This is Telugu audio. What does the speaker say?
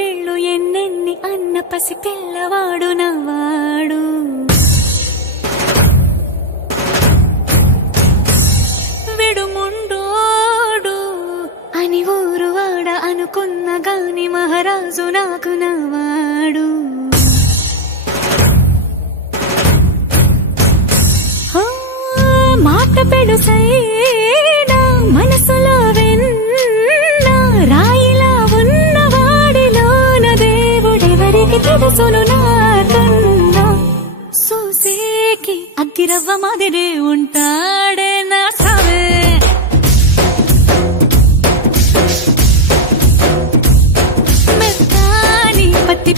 వీళ్ళు ఎన్నెన్ని అన్న పసి పిల్లవాడు నవ్వాడు. విడుముండోడు అని ఊరు వాడ అనుకున్న గాని మహారాజు నాకు నవ్వాడు. మాట పెడుసైనా మనసులో వెన్న రాయిలా ఉన్నవాడిలోన దేవుడెవరికి తెలుసును నాకన్నా. సూసేకి అగ్గిరవ్వ మాదిరి ఉంటాడే నా సావే. మెత్తాని పత్తి